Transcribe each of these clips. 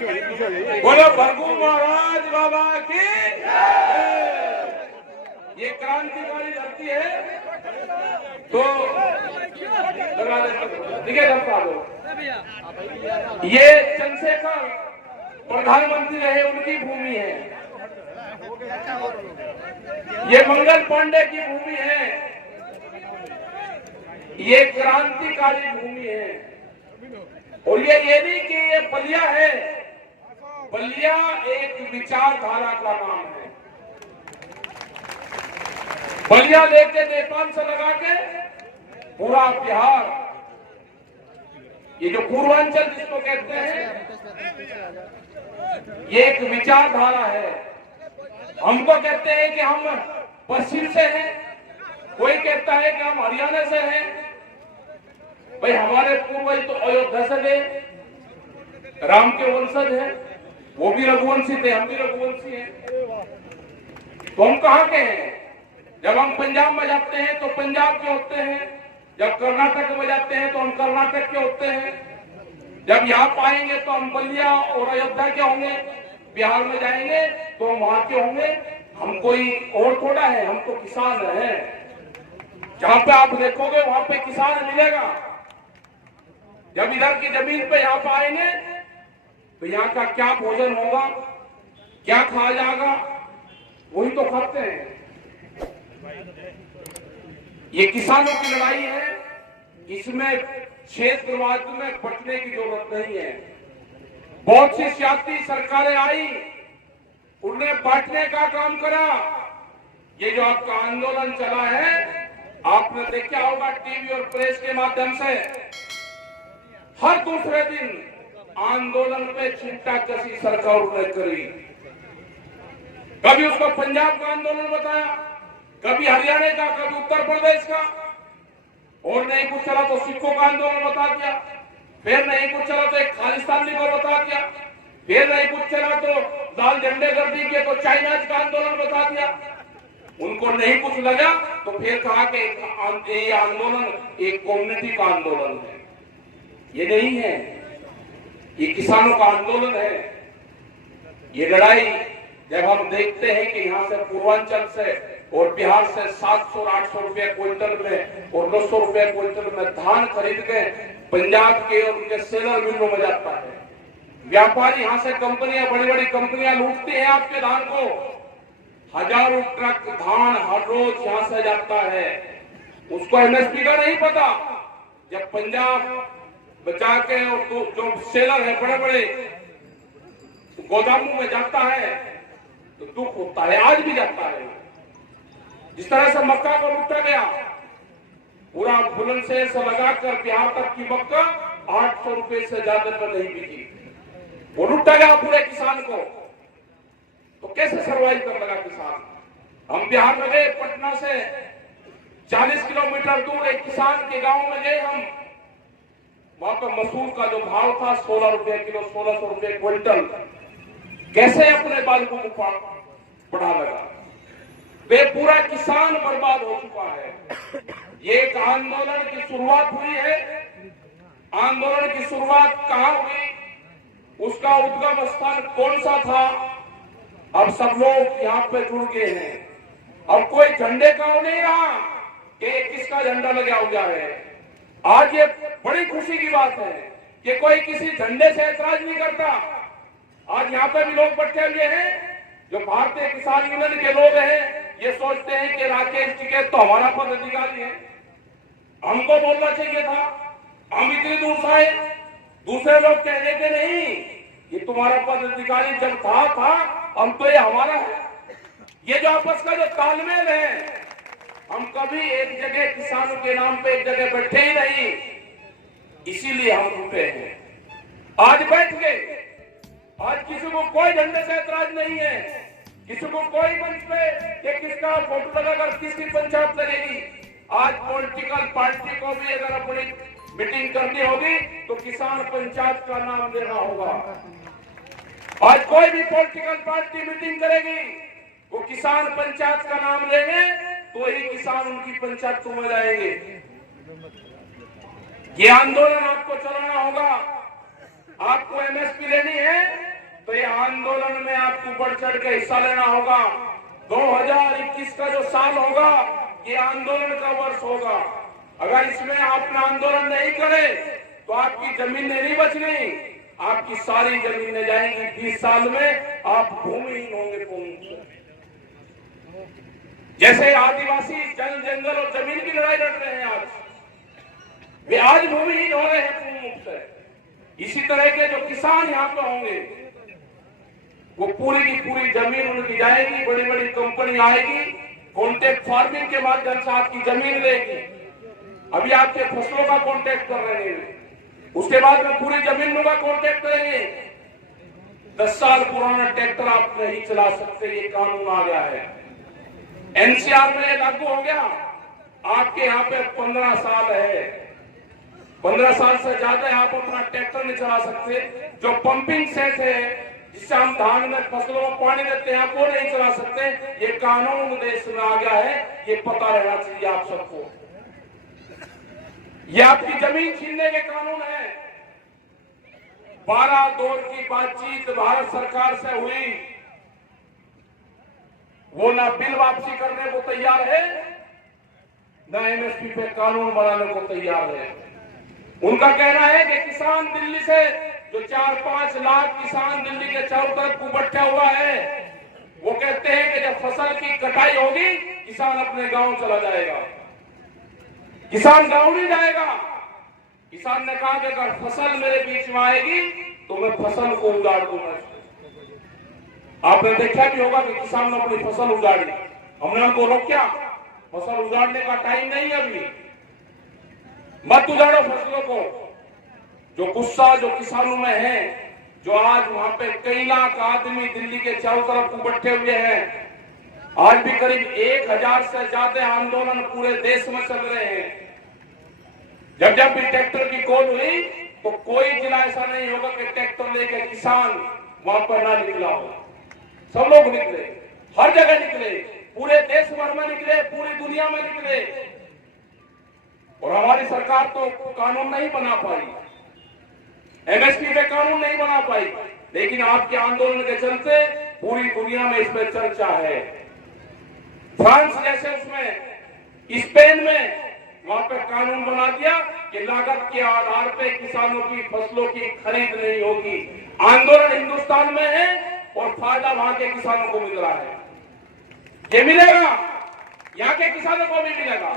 बोलो भरगू महाराज बाबा की। ये क्रांतिकारी धरती है तो ये चंद्रशेखर प्रधानमंत्री रहे उनकी भूमि है, ये मंगल पांडे की भूमि है, ये क्रांतिकारी भूमि है। और ये नहीं कि ये बलिया है, बलिया एक विचारधारा का नाम है। बलिया लेके नेपाल से लगा के पूरा बिहार, ये जो पूर्वांचल जिसको कहते हैं, ये एक विचारधारा है। हमको कहते हैं कि हम पश्चिम से हैं, कोई कहता है कि हम हरियाणा से हैं। भाई हमारे पूर्वज तो अयोध्या से गए, राम के वंशज हैं, वो भी रघुवंशी थे, हम भी रघुवंशी हैं। तो हम कहाँ के हैं? जब हम पंजाब में जाते हैं तो पंजाब के होते हैं, जब कर्नाटक में जाते हैं तो हम कर्नाटक के होते हैं, जब यहाँ पाएंगे तो हम बलिया और अयोध्या के होंगे, बिहार में जाएंगे तो हम वहां के होंगे। हम कोई और थोड़ा है, हम तो किसान हैं। जहां पे आप देखोगे वहां पे किसान मिलेगा। जब इधर की जमीन पे यहाँ पे आएंगे तो यहाँ का क्या भोजन होगा, क्या खाया जाएगा, वही तो खाते हैं। ये किसानों की लड़ाई है, इसमें क्षेत्रवाद में बटने की जरूरत नहीं है। बहुत सी सियासी सरकारें आई, उन्होंने बांटने का काम करा। ये जो आपका आंदोलन चला है, आपने देखा होगा टीवी और प्रेस के माध्यम से, हर दूसरे दिन आंदोलन पे चिंता कसी सरकार ने करी। कभी उसको पंजाब का आंदोलन बताया, कभी हरियाणा का, कभी उत्तर प्रदेश का, और नहीं कुछ चला तो सिखों का आंदोलन बता दिया, फिर नहीं कुछ चला तो एक खालिस्तानी को बता दिया, फिर नहीं कुछ चला तो लाल झंडे गर्दी के तो चाइनाज का आंदोलन बता दिया। उनको नहीं कुछ लगा तो फिर कहा कि ये आंदोलन एक कम्युनिटी का आंदोलन है। ये नहीं है, ये किसानों का आंदोलन है। ये लड़ाई जब हम देखते हैं कि यहाँ से पूर्वांचल से और बिहार से 700 और 800 रुपए क्विंटल में और 900 रुपए क्विंटल में धान खरीद के पंजाब के और उनके सेलर मिलों में जाता है। व्यापारी यहाँ से कंपनियां, बड़ी बड़ी कंपनियां लूटती हैं आपके धान को। हजारों ट्रक धान हर रोज यहाँ से जाता है, उसको एमएसपी का नहीं पता। जब पंजाब बचा के और जो सेलर है बड़े बड़े गोदामों में जाता है तो दुख होता है, आज भी जाता है। जिस तरह से मक्का को लूटा गया, पूरा बुलंदशहर से लगाकर बिहार तक की मक्का 800 रुपए से ज्यादा पर नहीं बिकी, वो लूटा गया पूरे किसान को। तो कैसे सरवाइव कर लगा किसान? हम बिहार में गए, पटना से 40 किलोमीटर दूर एक किसान के गांव में गए हम। वहां पर मसूर का जो भाव था 16 रुपए किलो, 1600 रुपए क्विंटल, कैसे अपने बालकों को बढ़ा लगा। वे पूरा किसान बर्बाद हो चुका है। ये एक आंदोलन की शुरुआत हुई है। आंदोलन की शुरुआत कहां हुई, उसका उद्गम स्थान कौन सा था, अब सब लोग यहाँ पे जुड़ गए हैं। अब कोई झंडे का हो नहीं रहा कि किसका झंडा लगा हुआ है। आज ये बड़ी खुशी की बात है कि कोई किसी झंडे से ऐतराज नहीं करता। आज यहाँ पे भी लोग बैठे हुए हैं जो भारतीय किसान यूनियन के लोग हैं, ये सोचते हैं कि राकेश टिकैत तो हमारा पदाधिकारी है, हमको बोलना चाहिए था, हम इतनी दूर से आए। दूसरे लोग कह रहे थे नहीं, ये तुम्हारा पदाधिकारी जब था, हम तो ये हमारा है। ये जो आपस का जो तालमेल है, हम कभी एक जगह किसानों के नाम पे एक जगह बैठे ही नहीं, इसीलिए हम रुके हैं। आज बैठ गए, आज किसी को कोई झंडे से ऐतराज नहीं है, किसी को कोई मंच पे कि किसका फोटो लगाकर किसकी पंचायत लगेगी। आज पॉलिटिकल पार्टी को भी अगर अपनी मीटिंग करनी होगी तो किसान पंचायत का नाम देना होगा। आज कोई भी पॉलिटिकल पार्टी मीटिंग करेगी, वो किसान पंचायत का नाम लेंगे तो ही किसान उनकी पंचायत में जाएंगे। ये आंदोलन आपको चलाना होगा। आपको एमएसपी लेनी है आंदोलन में आपको बढ़ चढ़ के हिस्सा लेना होगा। 2021 का जो साल होगा ये आंदोलन का वर्ष होगा। अगर इसमें आपने आंदोलन नहीं करे तो आपकी जमीनें नहीं बचनी, आपकी सारी जमीनें जाएंगी। 20 साल में आप भूमिहीन होंगे पूर्ण रूप से। जैसे आदिवासी जल जंगल और जमीन की लड़ाई लड़ रहे हैं आज, वे आज भूमिहीन हो रहे हैं पूर्ण रूप से। इसी तरह के जो किसान यहाँ पे होंगे वो पूरी की पूरी जमीन उनकी जाएगी, बड़ी बड़ी कंपनी आएगी, कॉन्ट्रैक्ट फार्मिंग के माध्यम से आपकी जमीन लेगी। अभी आपके फसलों का कॉन्ट्रैक्ट कर रहे हैं, उसके बाद में पूरी जमीनों का कॉन्ट्रैक्ट करेंगे। 10 साल पुराना ट्रैक्टर आप नहीं चला सकते, ये कानून आ गया है। एनसीआर में ये लागू हो गया। आपके यहाँ पे 15 साल है, 15 साल से ज्यादा आप अपना ट्रैक्टर नहीं चला सकते। जो पंपिंग सेट है जिससे हम धान में फसलों में पानी देते हैं, आप वो नहीं चला सकते। ये कानून देश में आ गया है, ये पता रहना चाहिए आप सबको। ये आपकी जमीन छीनने के कानून है। 12 दौर की बातचीत भारत सरकार से हुई, वो ना बिल वापसी करने को तैयार है, ना एमएसपी पे कानून बनाने को तैयार है। उनका कहना है कि किसान दिल्ली से जो 4-5 लाख किसान दिल्ली के चारों तरफ इकट्ठा हुआ है, वो कहते हैं कि जब फसल की कटाई होगी किसान अपने गांव चला जाएगा। किसान गांव नहीं जाएगा। किसान ने कहा कि अगर फसल मेरे बीच में आएगी तो मैं फसल को उजाड़ दूंगा। आपने देखा भी होगा कि किसान ने अपनी फसल उजाड़ी, हमने उनको रोका। फसल उजाड़ने का टाइम नहीं है अभी, मत उजाड़ो फसलों को। जो गुस्सा जो किसानों में है, जो आज वहां पे कई लाख आदमी दिल्ली के चारों तरफ इकट्ठे हुए हैं, आज भी करीब 1000 से ज्यादा आंदोलन पूरे देश में चल रहे हैं। जब जब भी ट्रैक्टर की कॉल हुई तो कोई जिला ऐसा नहीं होगा कि ट्रैक्टर लेके किसान वहां पर ना निकला हो। सब लोग निकले, हर जगह निकले, पूरे देश भर में निकले, पूरी दुनिया में निकले। और हमारी सरकार तो कानून नहीं बना पाई, एमएसपी पे कानून नहीं बना पाई, लेकिन आपके आंदोलन के चलते पूरी दुनिया में इस पर चर्चा है। फ्रांस जैसे उसमें, स्पेन में वहां पे कानून बना दिया कि लागत के आधार पे किसानों की फसलों की खरीद नहीं होगी। आंदोलन हिंदुस्तान में है और फायदा वहां के किसानों को मिल रहा है। ये मिलेगा, यहाँ के किसानों को भी मिलेगा।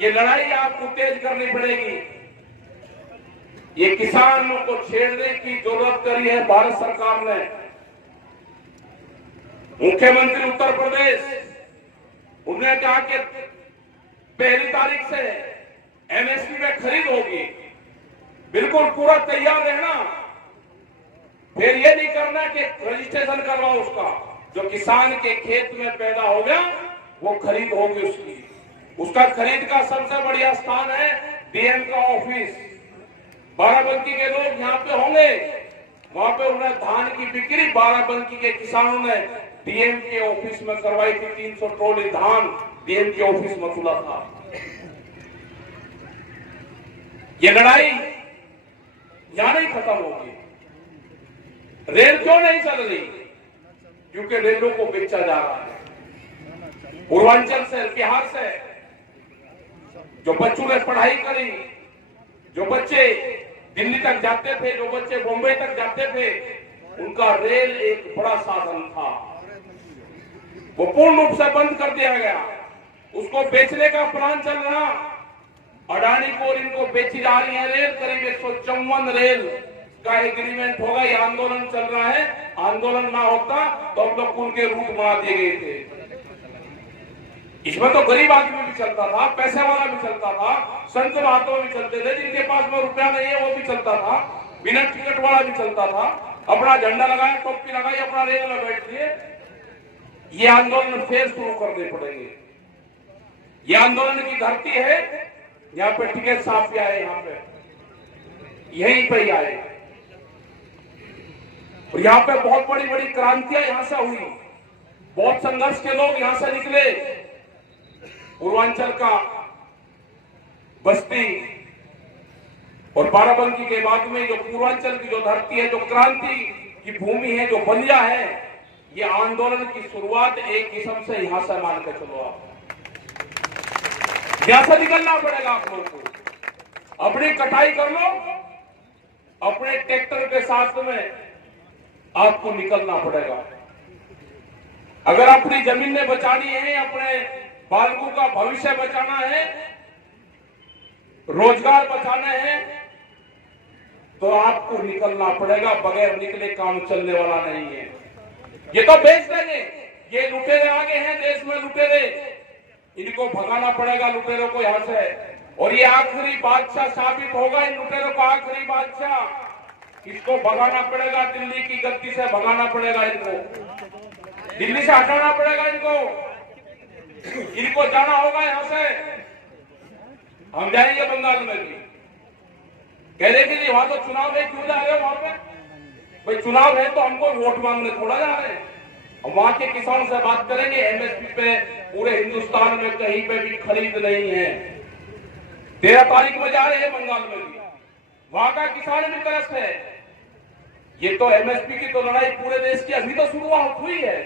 ये लड़ाई आपको तेज करनी पड़ेगी। ये किसानों को छेड़ने की जरूरत करी है भारत सरकार ने। मुख्यमंत्री उत्तर प्रदेश, उन्होंने कहा कि 1 तारीख से एमएसपी में खरीद होगी। बिल्कुल पूरा तैयार रहना। फिर ये नहीं करना कि रजिस्ट्रेशन करवाओ उसका। जो किसान के खेत में पैदा हो गया वो खरीद होगी उसकी। उसका खरीद का सबसे बढ़िया स्थान है डीएम का ऑफिस। बाराबंकी के लोग यहाँ पे होंगे, वहां पे उन्हें धान की बिक्री बाराबंकी के किसानों ने डीएम के ऑफिस में करवाई थी। 300 ट्रॉली धान डीएम के ऑफिस में खुला था। ये लड़ाई यहां नहीं खत्म होगी। रेल क्यों नहीं चल रही? क्योंकि रेलों को बेचा जा रहा है। पूर्वांचल से, बिहार से जो बच्चों ने पढ़ाई करी, जो बच्चे दिल्ली तक जाते थे, जो बच्चे बॉम्बे तक जाते थे, उनका रेल एक बड़ा साधन था। वो पूर्ण रूप से बंद कर दिया गया। उसको बेचने का प्लान चल रहा। अडानी को इनको बेची जा रही है रेल। करीब 154 रेल का एग्रीमेंट होगा। ये आंदोलन चल रहा है। आंदोलन ना होता तो हम लोग उनके रूट बना दिए गए थे। इसमें तो गरीब आदमी भी चलता था, पैसे वाला भी चलता था, संत महात्मा भी चलते थे, जिनके पास में रुपया नहीं है वो भी चलता था, बिना टिकट वाला भी चलता था। अपना झंडा लगाया, टोपी लगाई, अपना रेल में बैठ लिए। ये आंदोलन फिर शुरू करने पड़ेंगे। ये आंदोलन की धरती है। यहाँ पे टिकट साफ आए, यहाँ पे यहीं पे ही आए। और यहाँ पे बहुत बड़ी बड़ी क्रांतियां यहाँ से हुई। बहुत संघर्ष के लोग यहाँ से निकले। पूर्वांचल का बस्ती और बाराबंकी के बाद में जो पूर्वांचल की जो धरती है, जो क्रांति की की भूमि है, जो बलिया है, ये आंदोलन की शुरुआत एक किस्म से यहां से मान के चलो। आप यहां से निकलना पड़ेगा आप लोगों को। अपनी कटाई कर लो, अपने ट्रैक्टर के साथ में आपको निकलना पड़ेगा। अगर अपनी जमीनें बचानी है, अपने बालकों का भविष्य बचाना है, रोजगार बचाना है, तो आपको निकलना पड़ेगा। बगैर निकले काम चलने वाला नहीं है। ये तो बेच देंगे, ये लुटेरे आगे हैं देश में, लुटेरे, इनको भगाना पड़ेगा लुटेरों को यहां से। और ये आखिरी बादशाह साबित होगा, इन लुटेरों का आखिरी बादशाह। इसको भगाना पड़ेगा, दिल्ली की गद्दी से भगाना पड़ेगा, इनको दिल्ली से हटाना पड़ेगा, इनको जाना होगा यहां से। हम जाएंगे बंगाल में भी, कह रहे कि जी वहां तो चुनाव है, क्यों जा रहे हो वहां पे? भाई चुनाव है तो हमको वोट मांगने थोड़ा जा रहे हैं। हम वहां के किसानों से बात करेंगे। एमएसपी पे पूरे हिंदुस्तान में कहीं पे भी खरीद नहीं है। 13 तारीख में जा रहे हैं बंगाल में भी, वहां का किसान भी तरस है। ये तो एमएसपी की तो लड़ाई पूरे देश की अभी तो शुरुआत हुई है।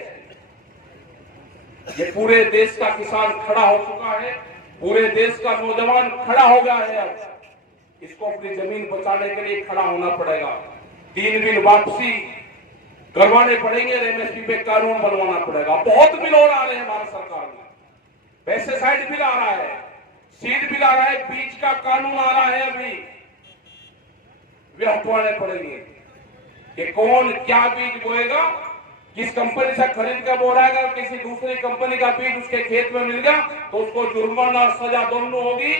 ये पूरे देश का किसान खड़ा हो चुका है, पूरे देश का नौजवान खड़ा हो गया है। अब इसको अपनी जमीन बचाने के लिए खड़ा होना पड़ेगा। 3 बिल वापसी करवाने पड़ेंगे, एमएसपी पे कानून बनवाना पड़ेगा। बहुत बिल और आ रहे हैं भारत सरकार में, पेस्टिसाइड बिल आ रहा है, सीड बिल आ रहा है, बीज का कानून आ रहा है। अभी वे हटवाने पड़ेंगे कि कौन क्या बीज बोएगा, किस कंपनी से खरीद कर बो रहा है। अगर किसी दूसरी कंपनी का बीज उसके खेत में मिल गया तो उसको जुर्माना और सजा दोनों होगी।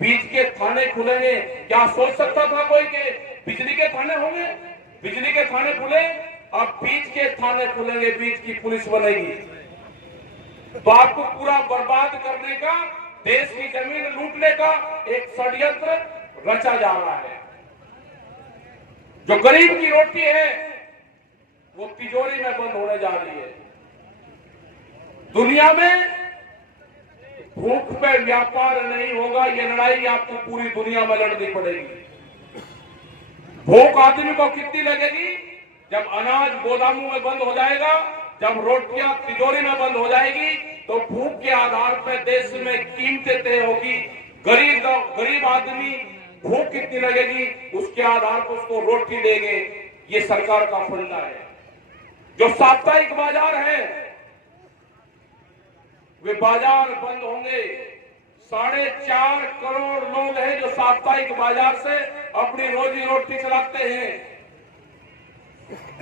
बीज के थाने खुलेंगे। क्या सोच सकता था कोई कि बिजली के थाने होंगे? बिजली के थाने खुले, अब बीज के थाने खुलेंगे, बीज की पुलिस बनेगी। तो आपको पूरा बर्बाद करने का, देश की जमीन लूटने का एक षड्यंत्र रचा जा रहा है। जो गरीब की रोटी है वो तिजोरी में बंद होने जा रही है। दुनिया में भूख पे व्यापार नहीं होगा। ये लड़ाई आपको पूरी दुनिया में लड़नी पड़ेगी। भूख आदमी को कितनी लगेगी? जब अनाज गोदामों में बंद हो जाएगा, जब रोटियां तिजोरी में बंद हो जाएगी, तो भूख के आधार पर देश में कीमतें तय होगी। गरीब आदमी भूख कितनी लगेगी उसके आधार पर उसको रोटी देंगे। ये सरकार का फंडा है। जो साप्ताहिक बाजार है वे बाजार बंद होंगे। 4.5 करोड़ लोग हैं जो साप्ताहिक बाजार से अपनी रोजी रोटी चलाते हैं।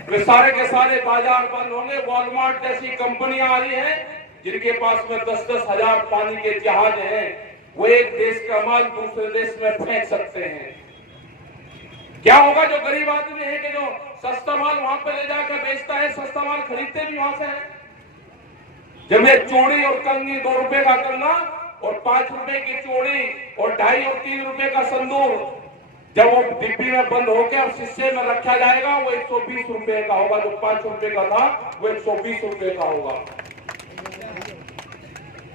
वे सारे के सारे बाजार बंद होंगे। वॉलमार्ट जैसी कंपनियां आ रही हैं जिनके पास में 10-10 हजार पानी के जहाज हैं, वो एक देश का माल दूसरे देश में फेंक सकते हैं। क्या होगा जो गरीब आदमी है कि जो सस्ता माल वहां पे ले जाकर बेचता है, सस्ता माल खरीदते भी वहां से है। जब ये चूड़ी और कंगी 2 रुपए का करना और 5 रुपए की चूड़ी और 2.5 और 3 रुपए का संदूर, जब वो डिब्बी में बंद होकर शीशे में रखा जाएगा वो 120 रुपए का होगा। जो 5 रुपए का था वो 120 रुपए का होगा।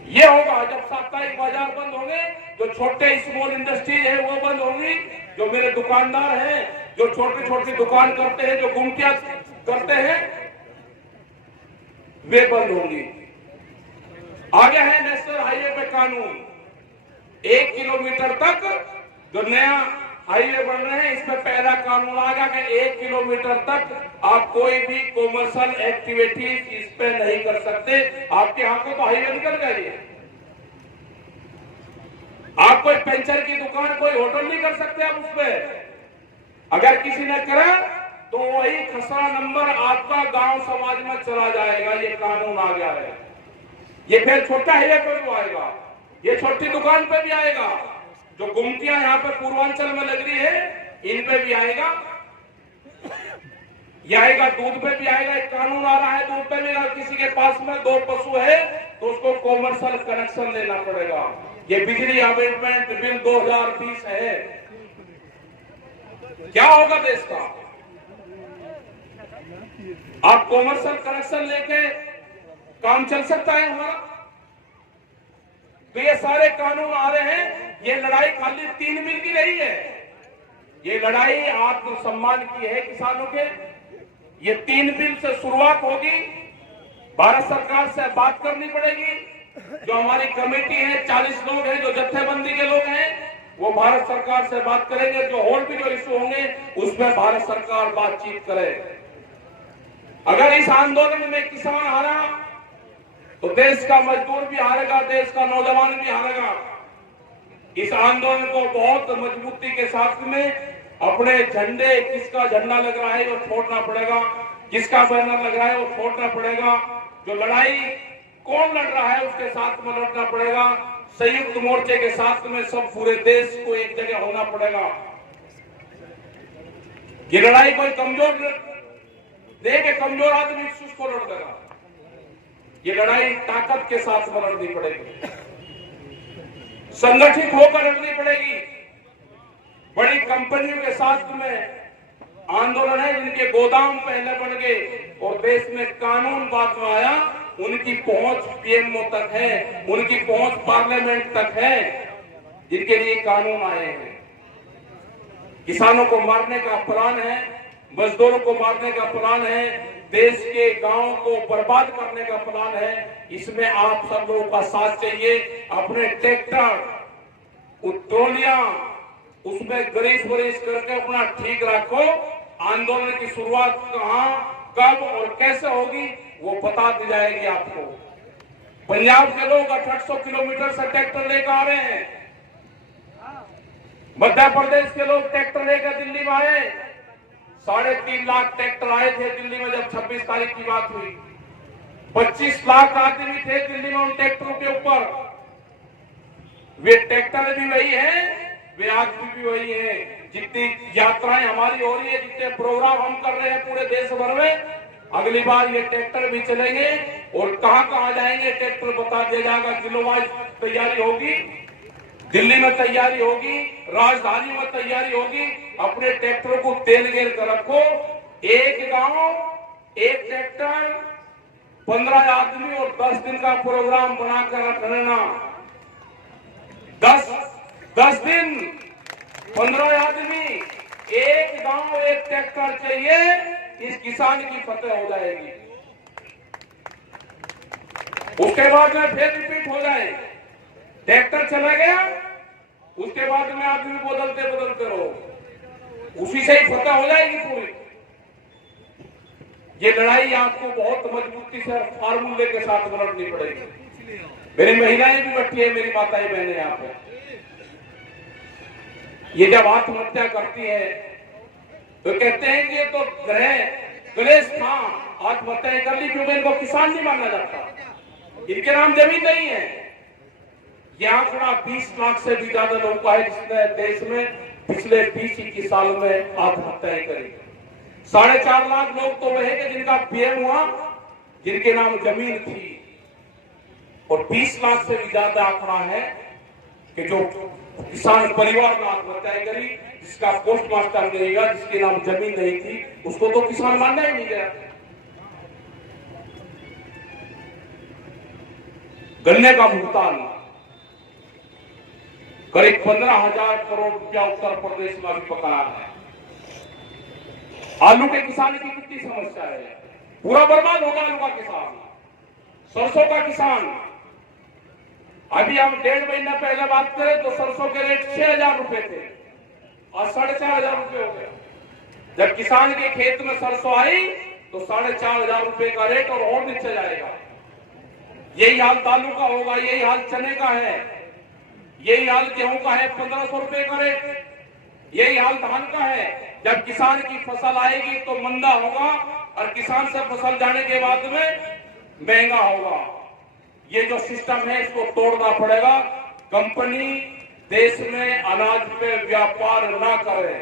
ये होगा जब साप्ताहिक बाजार बंद होंगे। जो छोटे स्मॉल इंडस्ट्रीज है वो बंद होंगी। जो मेरे दुकानदार हैं जो छोटी छोटी दुकान करते हैं, जो गुमटियां करते हैं, वे बंद होंगी। आगे है नेशनल हाईवे पे कानून। 1 किलोमीटर तक जो नया हाईवे बन रहे हैं इसमें पहला कानून आ गया कि 1 किलोमीटर तक आप कोई भी कॉमर्शियल एक्टिविटीज इस पे नहीं कर सकते। आपके यहाँ को तो हाईवे निकल गए। आप कोई पंचर की दुकान, कोई होटल नहीं कर सकते आप उस पे। अगर किसी ने करा तो वही खसरा नंबर आपका गांव समाज में चला जाएगा। ये कानून आ गया है। ये फिर छोटा हाईवे पे भी आएगा, ये छोटी दुकान पे भी आएगा। जो गुमटियां यहाँ पे पूर्वांचल में लग रही है इन पे भी आएगा। ये आएगा, दूध पे भी आएगा। एक कानून आ रहा है दूध पे भी। अगर किसी के पास में 2 पशु है तो उसको कॉमर्शियल कनेक्शन लेना पड़ेगा। ये बिजली अमेंडमेंट बिल 2020 है। क्या होगा देश का? आप कॉमर्शियल कनेक्शन लेके काम चल सकता है हमारा? तो ये सारे कानून आ रहे हैं। ये लड़ाई खाली 3 मिल की नहीं है, ये लड़ाई आत्मसम्मान की है किसानों के। ये 3 बिल से शुरुआत होगी। भारत सरकार से बात करनी पड़ेगी। जो हमारी कमेटी है 40 लोग हैं, जो जत्थेबंदी के लोग हैं, वो भारत सरकार से बात करेंगे। जो और भी जो इश्यू होंगे उसमें भारत सरकार बातचीत करे। अगर इस आंदोलन में किसान हारा तो देश का मजदूर भी हारेगा, देश का नौजवान भी हारेगा। इस आंदोलन को बहुत मजबूती के साथ में अपने झंडे, किसका झंडा लग रहा है वो छोड़ना पड़ेगा, किसका बैनर लग रहा है वो छोड़ना पड़ेगा। जो लड़ाई कौन लड़ रहा है उसके साथ में लड़ना पड़ेगा। संयुक्त मोर्चे के साथ में सब पूरे देश को एक जगह होना पड़ेगा। ये लड़ाई कोई कमजोर देख कमजोर आदमी उसको लड़ देगा। ये लड़ाई ताकत के साथ में लड़नी पड़ेगी, संगठित होकर लड़नी पड़ेगी। बड़ी कंपनियों के साथ में आंदोलन है जिनके गोदाम पहले बन गए और देश में कानून बाद में आया। उनकी पहुंच पीएमओ तक है, उनकी पहुंच पार्लियामेंट तक है, जिनके लिए कानून आए हैं। किसानों को मारने का प्लान है, मजदूरों को मारने का प्लान है, देश के गांवों को बर्बाद करने का प्लान है। इसमें आप सब लोगों का साथ चाहिए। अपने ट्रैक्टर, ट्रॉलियां उसमें ग्रीस वरीस करके अपना ठीक रखो। आंदोलन की शुरुआत कहां, कब और कैसे होगी वो बता दी जाएगी आपको। पंजाब के लोग 800 किलोमीटर से ट्रैक्टर लेकर आ रहे हैं। मध्य प्रदेश के लोग ट्रैक्टर लेकर दिल्ली में आए। 3.5 लाख ट्रैक्टर आए थे दिल्ली में जब 26 तारीख की बात हुई। 25 लाख आदमी थे दिल्ली में उन ट्रैक्टरों के ऊपर। वे ट्रैक्टर भी वही है, वे आज भी वही है। जितनी यात्राएं हमारी हो रही है, जितने प्रोग्राम हम कर रहे हैं पूरे देश भर में, अगली बार ये ट्रैक्टर भी चलेंगे और कहां कहां जाएंगे ट्रैक्टर बता दिया जाएगा। जिलों वाइज तैयारी होगी, दिल्ली में तैयारी होगी, राजधानी में तैयारी होगी। अपने ट्रैक्टरों को तेल घेर कर रखो। एक गांव एक ट्रैक्टर, 15 आदमी और 10 दिन का प्रोग्राम बनाकर रख लेना। 10 दिन 15 आदमी, एक गांव एक ट्रैक्टर चाहिए। इस किसान की फतेह हो जाएगी। उसके बाद में फिर रिपीट हो जाए। ट्रैक्टर चला गया, उसके बाद में आदमी बदलते बदलते रहो, उसी से ही फतेह हो जाएगी पूरी। ये लड़ाई आपको बहुत मजबूती से फार्मूले के साथ लड़नी पड़ेगी। मेरी महिलाएं भी बैठी है, मेरी माताएं बहनें यहाँ पे। ये जब आत्महत्या करती है तो कहते हैं कि ये तो गणेश था, आत्महत्या कर ली क्योंकि इनको किसान नहीं माना जाता, इनके नाम जमीन नहीं है। यह आंकड़ा 20 लाख से भी ज्यादा लोगों का है जिसने देश में पिछले 20-21 साल में आत्महत्याएं करी। 4.5 लाख लोग तो वह है जिनका पीएम हुआ, जिनके नाम जमीन थी। और 20 लाख से भी ज्यादा आंकड़ा है कि जो किसान परिवार ने आत्महत्याएं करी, जिसका पोस्ट मास्टर नहीं गया, जिसके नाम जमीन नहीं थी, उसको तो किसान मानना ही नहीं गया। गन्ने का भुगतान करीब 15,000 करोड़ रुपया उत्तर प्रदेश में अभी बकाया है। आलू के किसान की कितनी समस्या है, पूरा बर्बाद होगा आलू का किसान, सरसों का किसान। अभी हम 1.5 महीना पहले बात करें तो सरसों के रेट 6,000 रुपए थे, आज 4,500 रुपए हो गया। जब किसान के खेत में सरसों आई तो 4,500 रुपए का रेट और नीचे जाएगा। यही हाल दालों का होगा, यही हाल चने का है, यही हाल गेहूं का है, 1500 रुपए का रेट, यही हाल धान का है। जब किसान की फसल आएगी तो मंदा होगा और किसान से फसल जाने के बाद में महंगा होगा। ये जो सिस्टम है इसको तोड़ना पड़ेगा। कंपनी देश में अनाज पे व्यापार ना करे,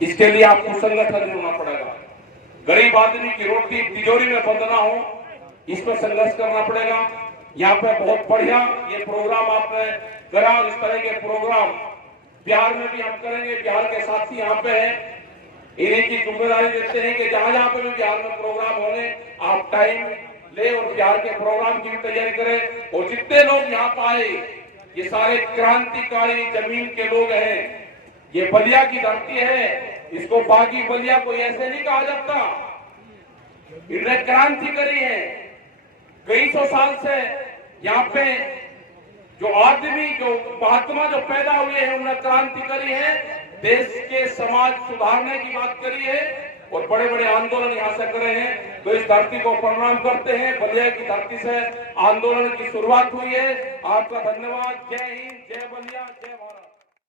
इसके लिए आपको संगठन होना पड़ेगा। गरीब आदमी की रोटी तिजोरी में बंद ना हो, इस पर संघर्ष करना पड़ेगा। यहाँ पे बहुत बढ़िया ये प्रोग्राम आपने करा और इस तरह के प्रोग्राम बिहार में भी हम करेंगे। बिहार के साथी यहाँ पे हैं, इन्हीं की जिम्मेदारी देते हैं कि जहां जहां पे भी बिहार में प्रोग्राम होने आप टाइम ले और बिहार के प्रोग्राम की भी तैयारी करें। और जितने लोग यहाँ पे आए ये सारे क्रांतिकारी जमीन के लोग हैं। ये बलिया की धरती है, इसको बागी बलिया को ऐसे नहीं कहा जाता। इन्होंने क्रांति करी है। कई सौ साल से यहाँ पे जो आदमी, जो महात्मा जो पैदा हुए हैं, उन्होंने क्रांति करी है, देश के समाज सुधारने की बात करी है और बड़े बड़े आंदोलन यहाँ से करे हैं। तो इस धरती को प्रणाम करते हैं। बलिया की धरती से आंदोलन की शुरुआत हुई है। आपका धन्यवाद। जय हिंद, जय बलिया, जय भारत।